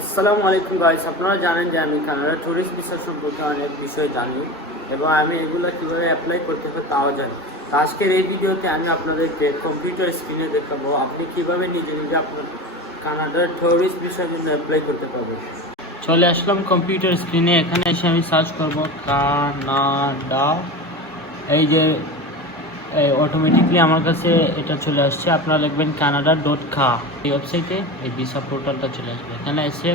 আসসালামু আলাইকুম গাইস, আপনারা জানেন যে আমি কানাডা ট্যুরিস্ট ভিসা সম্পর্কে অনেক বিষয় জানি এবং আমি এগুলো কীভাবে অ্যাপ্লাই করতে হয় তাও জানি। তো আজকের এই ভিডিওতে আমি আপনাদেরকে কম্পিউটার স্ক্রিনে দেখাবো আপনি কীভাবে নিজে নিজে আপনার কানাডার ট্যুরিস্ট ভিসার জন্য অ্যাপ্লাই করতে পারবেন। চলে আসলাম কম্পিউটার স্ক্রিনে। এখানে এসে আমি সার্চ করব কানাডা। এই যে অটোমেটিকলি আমার কাছে এটা চলে আসছে। আপনারা লিখবেন canada.ca। এই ওয়েবসাইটে এই ভিসা পোর্টালটা চলে আসবে। এখানে এসে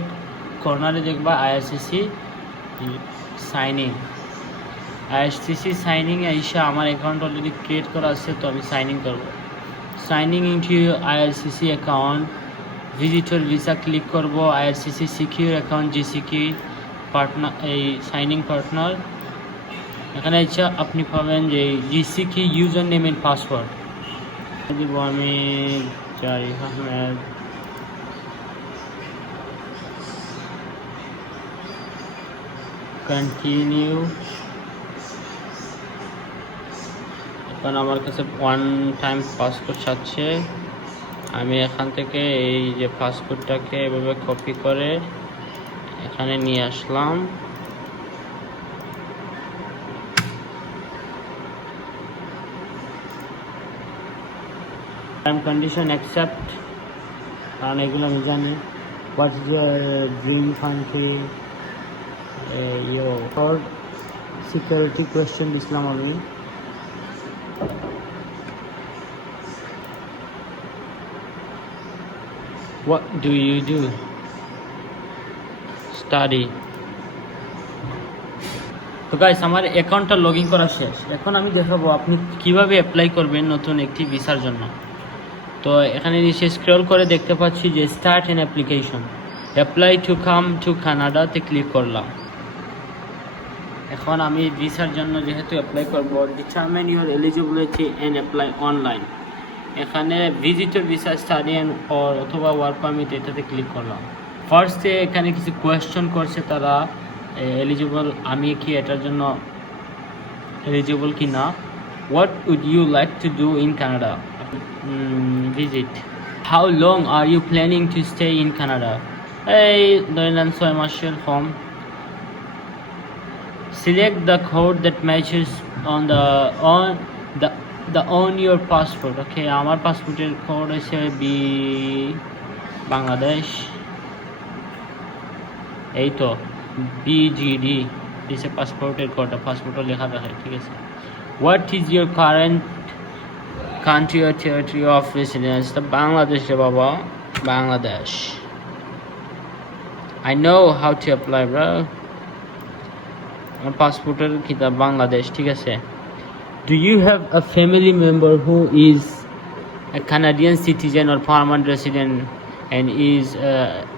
কর্নারে দেখবা আইআরসিসি সাইনিং এসে আমার অ্যাকাউন্ট অলরেডি ক্রিয়েট করা আছে, তো আমি সাইন ইন করবো। Signing into IRCC account, visitor visa click করব। আইআরসিসি সিকিউর অ্যাকাউন্ট জিসিকি পার্টনার, এই সাইনিং পার্টনার। এখানে ইচ্ছা আপনি পাবেন যে জিসিকি ইউজার নেম এন্ড পাসওয়ার্ড দিব আমি জারিফ আহমেদ। কন্টিনিউ। এখন আমার কাছে ওয়ান টাইম পাসপোর্ট চাচ্ছে। আমি এখান থেকে এই যে পাসপোর্টটাকে এভাবে কপি করে এখানে নিয়ে আসলাম। টার্ম কন্ডিশন অ্যাকসেপ্ট, কারণ এগুলো আমি জানি। What is your dream country, for security question দিছিলাম আমি। What do you do? Study. তো গাইস, আমার অ্যাকাউন্টটা লগ ইন করা শেষ। এখন আমি দেখাবো আপনি কিভাবে অ্যাপ্লাই করবেন নতুন একটি ভিসার জন্য। তো এখানে নিচে স্ক্রল করে দেখতে পাচ্ছি যে start an application, apply to come to কানাডাতে ক্লিক করলাম। এখন আমি ভিসার জন্য যেহেতু অ্যাপ্লাই করব, determine your eligibility and apply online. এখানে ভিজিটর ভিসা, স্টাডি অ্যান্ড অথবা ওয়ার্ক পারমিট এটাতে ক্লিক করলাম। ফার্স্টে এখানে কিছু কোয়েশ্চন করছে তারা, এলিজিবল আমি কি এটার জন্য এলিজিবল কি না। What would you like to do in Canada, visit. How long are you planning to stay in Canada? এই ধরে নেন 6 মাসের form. Select the code that matches on your passport. Okay, আমার পাসপোর্টের কোড হচ্ছে বি বাংলাদেশ, এই তো বিজিডি দিছে পাসপোর্টের কোডটা, পাসপোর্টও লেখা থাকে, ঠিক আছে। What is your current country or territory of residence? The Bangladesh baba, Bangladesh. I know how to apply, bro. My passport er kita Bangladesh, ঠিক আছে। Do you have a family member who is a Canadian citizen or permanent resident and is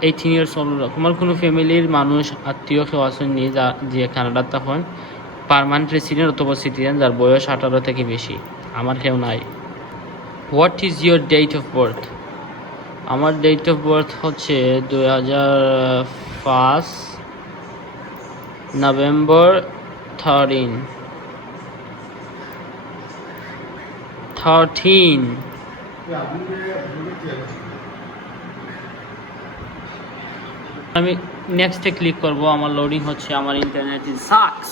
18 years old? তোমার কোনো ফ্যামিলির মানুষ আত্মীয় কেউ আছেন নি যে কানাডার তখন পার্মানেন্ট রেসিডেন্ট অথবা সিটিজেন যার বয়স 18 থেকে বেশি? আমার কেউ নাই। What is your date of birth? আমার ডেট অফ বার্থ হচ্ছে 2005 নভেম্বর 13। আমি নেক্সটে ক্লিক করব। আমার লোডিং হচ্ছে। আমার internet is sucks.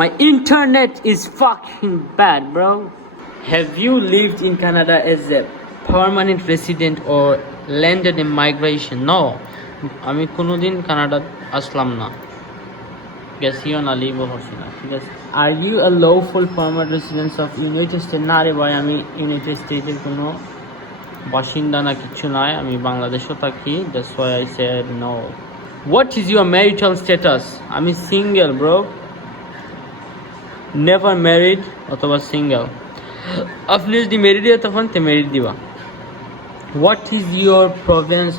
My internet is fucking bad, bro. Have you lived in Canada as a permanent resident or landed in migration? No. আমি কোনোদিন কানাডা আসলাম না, গেছিও না, লিভও করছি না, ঠিক আছে। আর ইউ আ লawful permanent resident of United States? না রে ভাই, আমি ইউনাইটেড স্টেটের কোনো বাসিন্দা না, কিছু নয়। আমি বাংলাদেশও থাকি, that's why I said no. What is your marital status? আমি সিঙ্গেল, ব্রো। নেভার ম্যারিড অথবা সিঙ্গেল। আপনি যদি ম্যারিড হয় তখন তে ম্যারিড দিবা। What is your province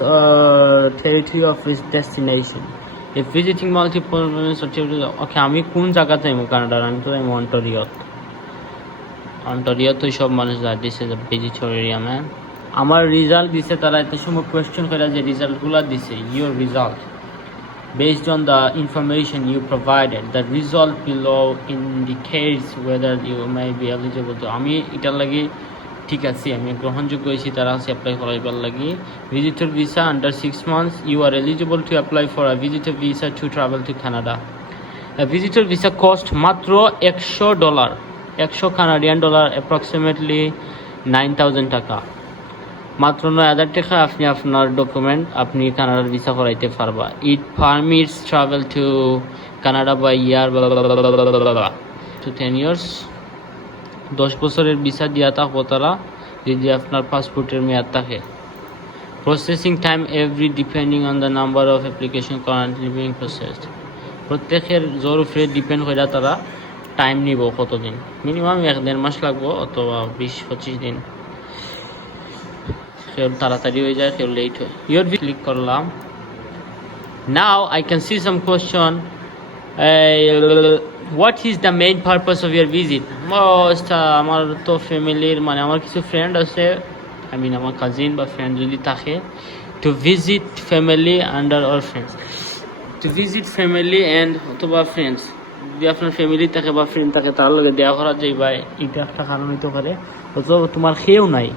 territory of destination? If visiting multiple province or territory. Okay, আমি কোন জায়গাতে আইমু কানাডার? আমি তো আইমু অন্টারিওত। অন্টারিওত তো সব মানুষ যায়। This is a visitor area, man. আমার রেজাল্ট দিছে তারা, এত সময় কোয়েশ্চেন করে যে রিজাল্টগুলো দিছে, your result based on the information you provided. The result below indicates whether you may be eligible to. আমি এটার লাগি ঠিক আছে আমি গ্রহণযোগ্য হয়েছি তারা আছে অ্যাপ্লাই করাইবার লাগি visitor visa under 6 months you are eligible to apply for a visitor visa to travel to Canada visitor visa cost মাত্র $100 100 কানাডিয়ান ডলার অ্যাপ্রক্সিমেটলি 9,000 টাকা মাত্র 9,000 টাকা আপনি আপনার ডকুমেন্ট আপনি কানাডার ভিসা করাইতে পারবা it permits travel to Canada by year to 10 years 10 বছরের ভিসা দিয়া থাকবো তারা যদি আপনার পাসপোর্টের মেয়াদ থাকে processing time every depending on the number of application currently being processed প্রত্যেকের জোর উপরে ডিপেন্ড করে তারা টাইম নিব কতদিন মিনিমাম 1-1.5 মাস লাগবো অথবা 20-25 দিন কেউ তাড়াতাড়ি হয়ে যায় কেউ লেট হয় ইয়োর ক্লিক করলাম now I can see some question what is the main purpose of year visit আমার তো ফ্যামিলির মানে আমার কিছু ফ্রেন্ড আছে আই মিন আমার কাজিন বা ফ্রেন্ড যদি থাকে to visit family under or friends to visit family and অথবা ফ্রেন্ডস যদি আপনার ফ্যামিলি থাকে বা ফ্রেন্ড থাকে তার লগে দেওয়া করা যায় বা এটা একটা কারণ হইতে পারে অথবা তোমার খেয়েও নাই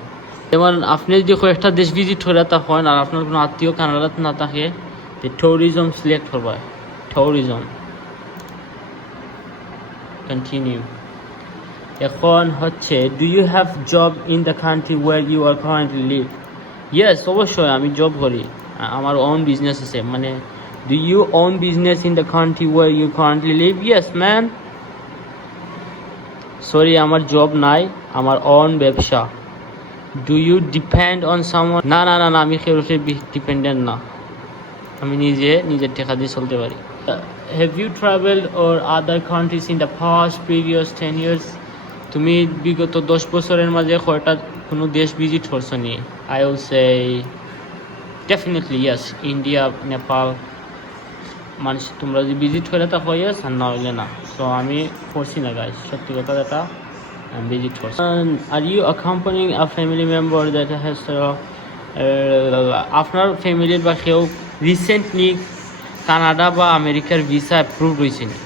যেমন আপনি যদি কয়েকটা দেশ ভিজিট করে তা হয় আর আপনার কোনো আত্মীয় কানাডাত না থাকে ট্যুরিজম সিলেক্ট করবা ট্যুরিজম কন্টিনিউ এখন হচ্ছে do you have job in the country were you R currently leave yes অবশ্যই আমি জব করি আমার ওন বিজনেস আছে মানে do you own business in the country were you currently leave yes man sorry আমার job নাই আমার on ব্যবসা do you depend on someone না না না না আমি কেউ ডিপেন্ডেন্ট না আমি নিজের টাকা দিয়ে চলতে পারি have you travelled or other countries in the past previous 10 years তুমি বিগত 10 বছরের মাঝে কয়টা কোনো দেশ ভিজিট করছো নি I will say definitely yes India Nepal মানুষ তোমরা যদি ভিজিট করে তা হয় ইয়েস আর না হইলে না সো আমি করছি না গাইস সত্যি কথা যেটা visit first. Are you accompanying a family member that has আপনার ফ্যামিলির বা কেউ রিসেন্টলি কানাডা বা আমেরিকার ভিসা অ্যাপ্রুভ হয়েছে না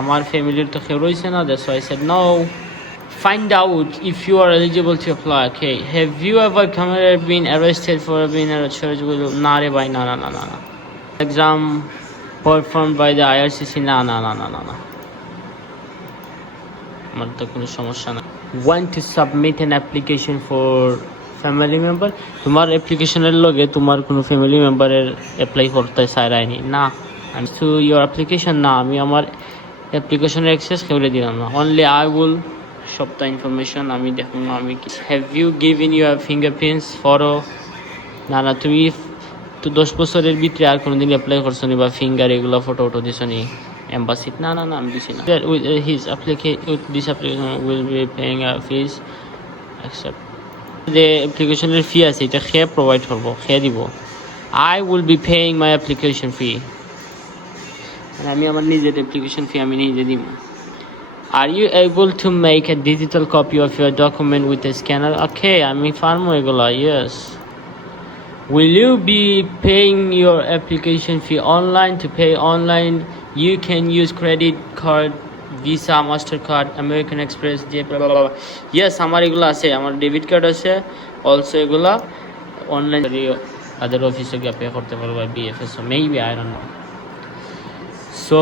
আমার ফ্যামিলির তো কেউ রয়েছে না that's why I said no find out if you are eligible to apply okay have you ever been arrested for being a church with না রে ভাই না না না না না exam performed by the IRCC না না না না না না আমার তো কোনো সমস্যা না want to submit an application for family member তোমার অ্যাপ্লিকেশনের লগে তোমার কোনো ফ্যামিলি মেম্বারের অ্যাপ্লাই করতে চাইরাইনি না আমি টু ইওর অ্যাপ্লিকেশন না আমি আমার অ্যাপ্লিকেশনের অ্যাক্সেস কেউলে দিলাম না অনলি আই উইল সবটা ইনফরমেশন আমি দেখুন আমি have you given your fingerprints photo না না তুমি তো 10 বছরের ভিতরে আর কোনোদিন অ্যাপ্লাই করছো নি বা ফিঙ্গার এগুলো ফটো উঠো দিছো নি embassy না না না আমি দিছি না with his application with this application will be paying a fees accept the application fee আছে এটা খেয়ে প্রোভাইড করব খেয়ে দিব I will be paying my application fee and আমি আমার নিজের application fee আমি নিজে দিব Are you able to make a digital copy of your document with a scanner okay আমি পারমু এগুলা yes Will you be paying your application fee online to pay online You can use credit card, Visa, MasterCard, American Express, blah blah blah. Yes, আমার এগুলো আছে আমার debit card আছে also এগুলা online আদার অফিসে গিয়ে পে করতে পারবো BFS maybe I don't know so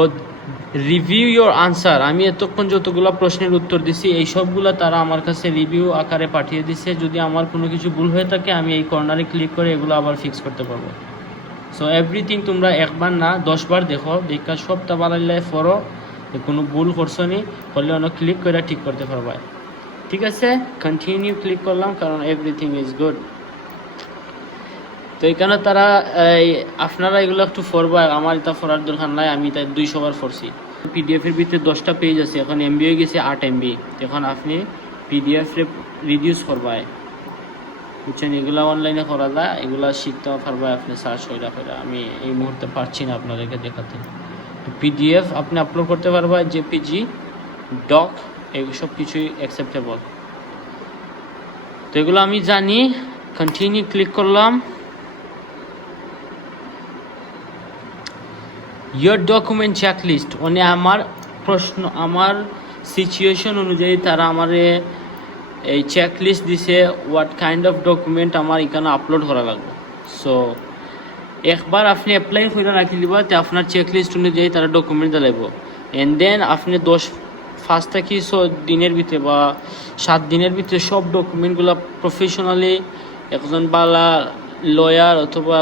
review your answer আমি এতক্ষণ যতগুলো প্রশ্নের উত্তর দিছি এই সবগুলো তারা আমার কাছে রিভিউ আকারে পাঠিয়ে দিছে যদি আমার কোনো কিছু ভুল হয়ে থাকে আমি এই কর্নারে ক্লিক করে এগুলো আবার ফিক্স করতে পারবো সো এভরিথিং তোমরা একবার না 10 বার দেখো দেখা সবটা বানাইলে ফরো কোনো ভুল করছো নি করলে অনেক ক্লিক করে ঠিক করতে পারবা ঠিক আছে কন্টিনিউ ক্লিক করলাম কারণ এভরিথিং ইজ গুড তো এখানে তারা আপনারা এগুলো একটু ফরবা আমার এটা ফরার দরকার নাই আমি তাই 200 বার ফরছি পিডিএফ এর ভিতরে 10টা পেজ আছে এখন এমবি হয়ে গেছে 8 এমবি এখন আপনি পিডিএফ রে রিডিউস করবা বুঝছেন এগুলো অনলাইনে করা যায় এগুলো শিখতে পারবে আপনি সার্চ করে আমি এই মুহূর্তে পারছি না আপনাদেরকে দেখাতে পিডিএফ আপনি আপলোড করতে পারবে জেপিজি ডক এই সব কিছুই অ্যাকসেপ্টেবল তো এগুলো আমি জানি কন্টিনিউ ক্লিক করলাম ইয়োর ডকুমেন্ট চেকলিস্ট মানে আমার প্রশ্ন আমার সিচুয়েশন অনুযায়ী তারা আমারে এই চেক লিস্ট দিছে হোয়াট কাইন্ড অফ ডকুমেন্ট আমার এখানে আপলোড করা লাগবে। সো একবার আপনি অ্যাপ্লাই করে রাখি লিবা, তো আপনার চেক লিস্ট অনুযায়ী তারা ডকুমেন্ট দিলাইব। অ্যান্ড দেন আপনি 5 থেকে 6 দিনের ভিতরে বা 7 দিনের ভিতরে সব ডকুমেন্টগুলো প্রফেশনালি একজন বালা লয়ার অথবা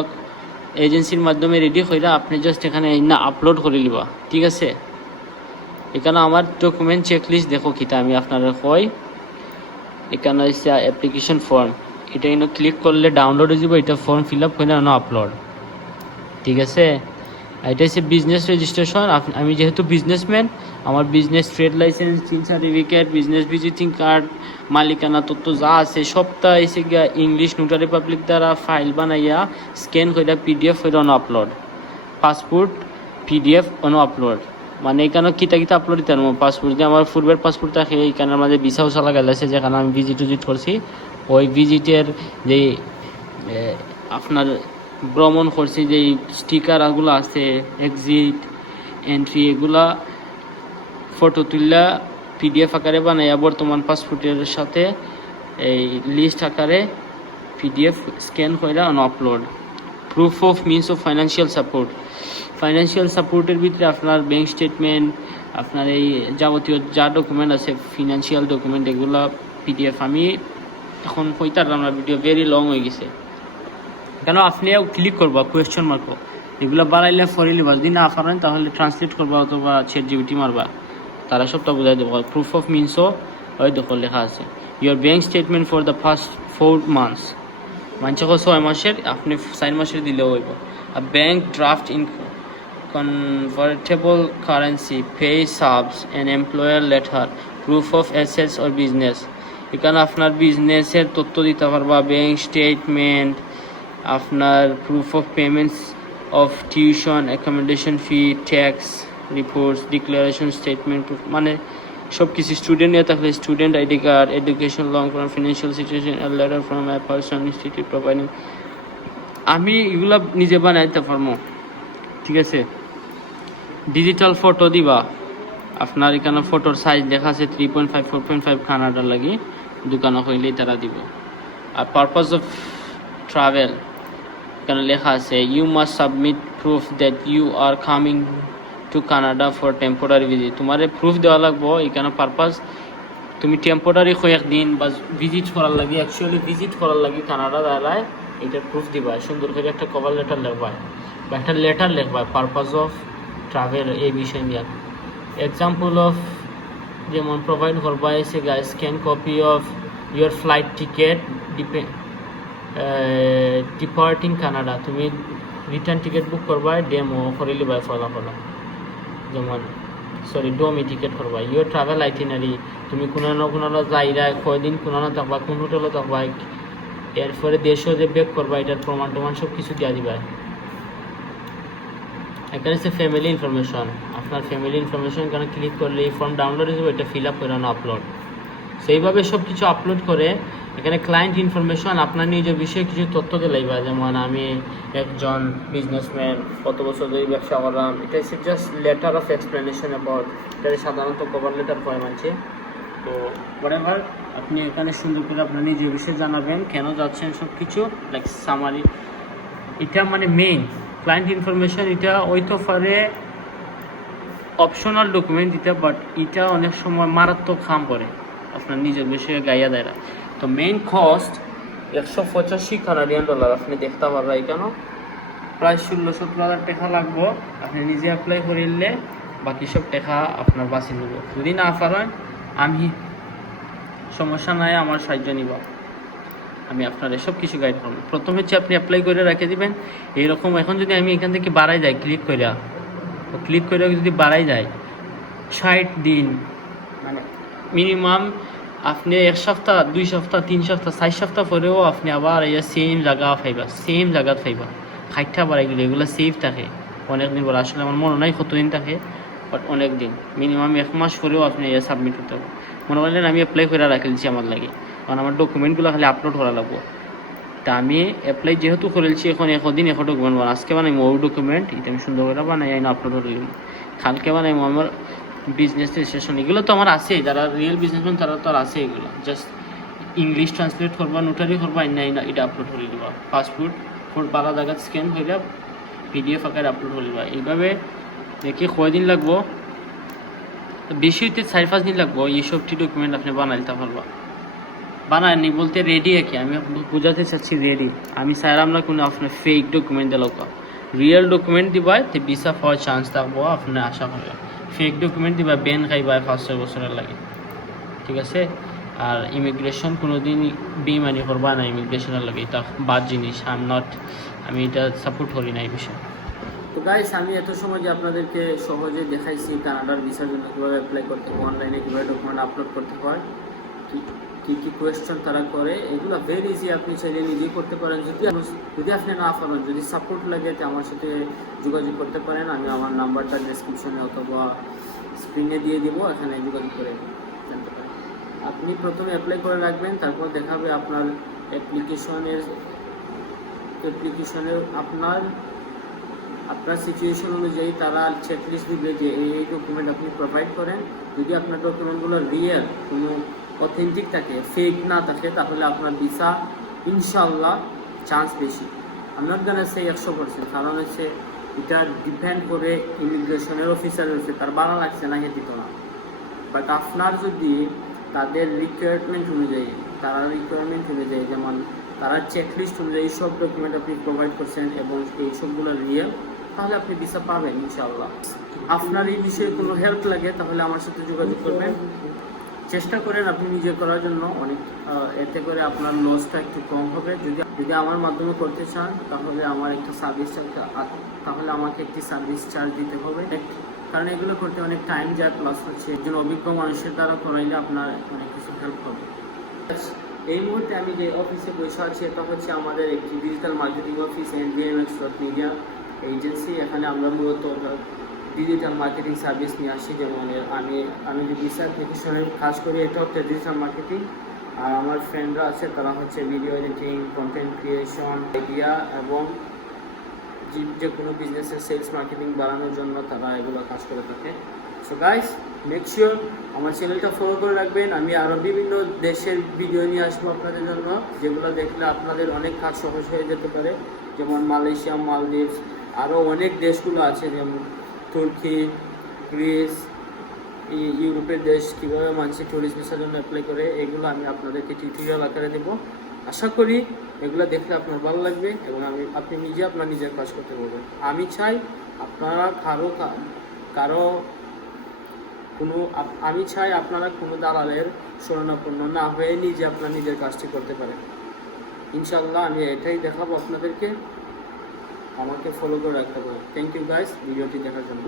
এজেন্সির মাধ্যমে রেডি করে আপনি জাস্ট এখানে না আপলোড করে লিবা, ঠিক আছে? এখানে আমার ডকুমেন্ট চেক লিস্ট দেখো কিটা আমি আপনারা কই, এখানে হচ্ছে অ্যাপ্লিকেশন ফর্ম, এটা এনে ক্লিক করলে ডাউনলোড হয়ে যাবে, এটা ফর্ম ফিল আপ করে আপলোড, ঠিক আছে? এটা হচ্ছে বিজনেস রেজিস্ট্রেশন। আমি যেহেতু বিজনেসম্যান, আমার বিজনেস ট্রেড লাইসেন্স, চিন সার্টিফিকেট, বিজনেস ভিজিটিং কার্ড, মালিকানা তথ্য যা আছে সবটা এসে গিয়া ইংলিশ নোটারি পাবলিক দ্বারা ফাইল বানাইয়া স্ক্যান করে পিডিএফ করে আপলোড, পাসপোর্ট পিডিএফ আপলোড। মানে এখানে কিতা কিতা আপলোড দিতে পারবো, পাসপোর্ট যে আমার পূর্বের পাসপোর্ট থাকে, এইখানে আমাদের ভিসা উসা লাগা আছে, যেখানে আমি ভিজিট করছি, ওই ভিজিটের যে আপনার ভ্রমণ করছি যে স্টিকারগুলো আছে, এক্সিট এন্ট্রি, এগুলা ফটো তুললা পিডিএফ আকারে বানাইয়া বর্তমান পাসপোর্টের সাথে এই লিস্ট আকারে পিডিএফ স্ক্যান করে upload. Proof of means of financial সাপোর্টের ভিতরে আপনার ব্যাঙ্ক স্টেটমেন্ট, আপনার এই যাবতীয় যা ডকুমেন্ট আছে ফিনান্সিয়াল ডকুমেন্ট, এগুলা পিডিএফ। আমি এখন কইতার আমরা ভিডিও ভেরি লং হয়ে গেছে, কেন আপনিও ক্লিক করবা কোয়েশ্চন মার্ক, এগুলো বাড়াইলে ফরি লিবা, যদি না পারেন তাহলে ট্রান্সলেট করবা অথবা ChatGPT মারবা, তারা সবটা বুঝাই দেবো। প্রুফ অফ মিনসও ওই দেখো লেখা আছে, your bank statement for the first 4 months, মানছে 6 মাসের, আপনি 4 মাসের দিলেও হইব। A bank draft in convertible currency, pay subs, an employer letter, proof of assets or business, এখানে আপনার বিজনেসের তথ্য দিতে পারবা, ব্যাঙ্ক স্টেটমেন্ট, আপনার proof of payments of tuition, accommodation fee, tax reports, declaration statement, মানে সব কিছু। স্টুডেন্ট নিয়ে থাকলে student ID card, education long from financial situation, a letter from a person institute providing. আমি এগুলা নিজে বানাইতে পারবো, ঠিক আছে? ডিজিটাল ফটো দিবা, আপনার এখানে ফটোর সাইজ দেখা আছে 3.5 4.5 কানাডার লাগি, দোকানে হইলেই তারা দিব। আর পারপাস অফ ট্রাভেল এখানে লেখা আছে, you must submit proof that you are coming to Canada for temporary visit. তোমার প্রুফ দেওয়া লাগবো এখানে পারপাস, তুমি টেম্পোরারি কয়েকদিন বা ভিজিট করার লাগে, অ্যাকচুয়ালি ভিজিট করার লাগে কানাডা দাঁড়ায়, এটার প্রুফ দিবা। সুন্দর করে একটা কভার লেটার লিখবা বা একটা লেটার লিখবা পারপাস অফ ট্রাভেল এই বিষয় নিয়ে। এক্সাম্পল অফ যেমন প্রোভাইড করবা এসে scan copy of your flight ticket departing Canada, তুমি রিটার্ন টিকিট বুক করবা, ডেমো করে লিবা ফলাফল, যেমন ডোমি টিকিট করবা। ইউর ট্রাভেল আইটিনারি, তুমি কোনো যাইরা কয়দিন কোনো থাকবা, কোন হোটেলে থাকবা, এরপরে দেশও যে বেক করবা, এটার প্রমাণ টমান সব কিছু দিয়া দিবা। এখানে হচ্ছে ফ্যামিলি ইনফরমেশন, আপনার ফ্যামিলি ইনফরমেশন এখানে ক্লিক করলে এই ফর্ম ডাউনলোড হয়ে যাবে, এটা ফিল আপ করে আপলোড। সেইভাবে সব কিছু আপলোড করে এখানে ক্লায়েন্ট ইনফরমেশন, আপনার নিজের বিষয়ে কিছু তথ্য দিলাইবা, যেমন আমি একজন বিজনেসম্যান, কত বছর ধরে ব্যবসা করলাম, এটা হচ্ছে just letter of explanation about, এটা সাধারণত কভার লেটার করে মানছে। তো হোয়াটএভার আপনি এখানে সুন্দর করে আপনার নিজের বিষয়ে জানাবেন, কেন যাচ্ছেন সব কিছু, লাইক সামারি। এটা মানে মেইন ক্লায়েন্ট ইনফরমেশন, এটা হইতে পারে অপশনাল ডকুমেন্ট দিতে, বাট এটা অনেক সময় মারাত্মক কাম করে আপনার নিজের বিষয়ে গাইয়া দেয়। তো মেইন কস্ট 185 কানাডিয়ান ডলার, আপনি দেখতে পারবেন এখানে প্রায় 16-17 টাকা লাগবো। আপনি নিজে অ্যাপ্লাই করিলে বাকি সব টাকা আপনার বাঁচিয়ে নেব। যদি না পারেন আমি সমস্যা নাই, আমার সাহায্য নিব, আমি আপনার সব কিছু গাইড করবো। প্রথমে হচ্ছে আপনি অ্যাপ্লাই করে রেখে দিবেন এইরকম। এখন যদি আমি এখান থেকে বাড়াই যাই ক্লিক করে যদি বাড়াই যায় 60 দিন, মানে মিনিমাম আপনি 1 সপ্তাহ 2 সপ্তাহ 3 সপ্তাহ 4 সপ্তাহ পরেও আপনি আবার এই সেম জায়গা পাইবা। খাইটা বাড়াই গেলে এগুলো সেভ থাকে অনেকদিন পরে, আসলে আমার মনে নাই কতদিন থাকে, বাট অনেক দিন, মিনিমাম 1 মাস পরেও আপনি সাবমিট করতে হবে। মনে করলেন আমি অ্যাপ্লাই করে রাখেছি আমার লাগে, কারণ আমার ডকুমেন্টগুলো খালি আপলোড করা লাগবো। তা আমি অ্যাপ্লাই যেহেতু করেছি, এখন একদিন এখন ডকুমেন্ট বানাই, আজকে বানাই ও ডকুমেন্ট, এটা আমি সুন্দর করে বানাই আপলোড করে নিব। কালকে বানাই আমার বিজনেস রেজিস্ট্রেশন, এগুলো তো আমার আছে, যারা রিয়েল বিজনেসম্যান তারা তো আর আছে, এগুলো জাস্ট ইংলিশ ট্রান্সলেট করবা নোটারি করবা এটা আপলোড করে দিবা পাসপোর্ট ফোন পালা জায়গা স্ক্যান হইলে PDF আকারে আপলোড করে দিবা এইভাবে দেখি কয়দিন লাগবো বেশি হইতে 4-5 দিন লাগবো এইসবটি ডকুমেন্ট আপনি বানাইতে পারবা বানায়নি বলতে রেডি আর কি আমি বুঝাতে চাচ্ছি রেডি আমি চাইলাম না কোনো আপনার ফেক ডকুমেন্ট দিল রিয়েল ডকুমেন্ট দিবা তে ভিসা পাওয়ার চান্স থাকবো আপনি আশা করবেন ফেক ডকুমেন্ট দিবা বেন খাইবা 5-6 বছরের লাগে ঠিক আছে আর ইমিগ্রেশন কোনোদিন বেইমানি করবা না ইমিগ্রেশনের লাগে এটা বাদ জিনিস আমি এটা সাপোর্ট করি না এই বিষয়ে তো গাইস আমি এত সময় যে আপনাদেরকে সহজে দেখাইছি কানাডার ভিসার জন্য কীভাবে অ্যাপ্লাই করতে হয় অনলাইনে কীভাবে ডকুমেন্ট আপলোড করতে হয় কী কোয়েশ্চন তারা করে এগুলো ভেরি ইজি আপনি চাইলে নিজেই করতে পারেন যদি আপনি না পারেন যদি সাপোর্ট লাগে তো আমার সাথে যোগাযোগ করতে পারেন আমি আমার নাম্বারটা ডেসক্রিপশনে অথবা স্ক্রিনে দিয়ে দিব এখানে যোগাযোগ করে জানতে পারেন আপনি প্রথমে অ্যাপ্লাই করে রাখবেন তারপর দেখাবে আপনার অ্যাপ্লিকেশনের আপনার সিচুয়েশন অনুযায়ী তারা চেকলিস্ট দিবে যে এই ডকুমেন্ট আপনি প্রোভাইড করেন যদি আপনার ডকুমেন্টগুলো রিয়েল কোনো অথেন্টিক থাকে ফেক না থাকে তাহলে আপনার ভিসা ইনশাল্লাহ চান্স বেশি আমি নট গানা সে 100% কারণ হচ্ছে এটা ডিপেন্ড করে ইমিগ্রেশনের অফিসারের উপরে তার ভালো লাগছে না দিত না বাট আপনার যদি তাদের রিকোয়ারমেন্ট অনুযায়ী যেমন তারা চেকলিস্ট অনুযায়ী সব ডকুমেন্ট আপনি প্রোভাইড করছেন এবং এই সবগুলো রিয়েল তাহলে আপনি ভিসা পাবেন ইনশাআল্লাহ আপনার এই বিষয়ে কোনো হেল্প লাগে তাহলে আমার সাথে যোগাযোগ করবেন চেষ্টা করেন আপনি নিজে করার জন্য অনেক এতে করে আপনার লসটা একটু কম হবে যদি আমার মাধ্যমে করতে চান তাহলে আমাকে একটি সার্ভিস চার্জ দিতে হবে কারণ এগুলো করতে অনেক টাইম যায় প্লাস হচ্ছে একজন অভিজ্ঞ মানুষের দ্বারা করাইলে আপনার অনেক কিছু হেল্প হবে এই মুহূর্তে আমি যে অফিসে বসে আছি এটা হচ্ছে আমাদের একটি digital marketing office NDMX.media agency এখানে আমরা মূলত ডিজিটাল মার্কেটিং সার্ভিস নিয়ে আসি যেমন আমি যে ভিসা অ্যাপ্লিকেশনের কাজ করি এটা হচ্ছে ডিজিটাল মার্কেটিং আর আমার ফ্রেন্ডরা আছে তারা হচ্ছে video editing content creation idea এবং যে কোনো বিজনেসের সেলস মার্কেটিং বাড়ানোর জন্য তারা এগুলো কাজ করে থাকে সো গাইস মেক শিওর আমার চ্যানেলটা ফলো করে রাখবেন আমি আরও বিভিন্ন দেশের ভিডিও নিয়ে আসবো আপনাদের জন্য যেগুলো দেখলে আপনাদের অনেক কাজ সহজ হয়ে যেতে পারে যেমন মালয়েশিয়া মালদ্বীপ আরও অনেক দেশগুলো আছে যেমন তুর্কি গ্রিস ইউরোপের দেশ কীভাবে মানুষ ট্যুরিস্ট ভিসার জন্য অ্যাপ্লাই করে এগুলো আমি আপনাদেরকে টিউটোরিয়াল আকারে দেবো আশা করি এগুলো দেখলে আপনার ভালো লাগবে এবং আপনি নিজে আপনার নিজের কাজ করতে পারবেন আমি চাই আপনারা আপনারা কোনো দালালের শরণাপন্ন না হয়ে নিজে আপনার নিজের কাজটি করতে পারেন ইনশাআল্লাহ আমি এটাই দেখাবো আপনাদেরকে আমাকে ফলো করে রাখতে পারেন থ্যাংক ইউ গাইস ভিডিওটি দেখার জন্য